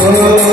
Amém.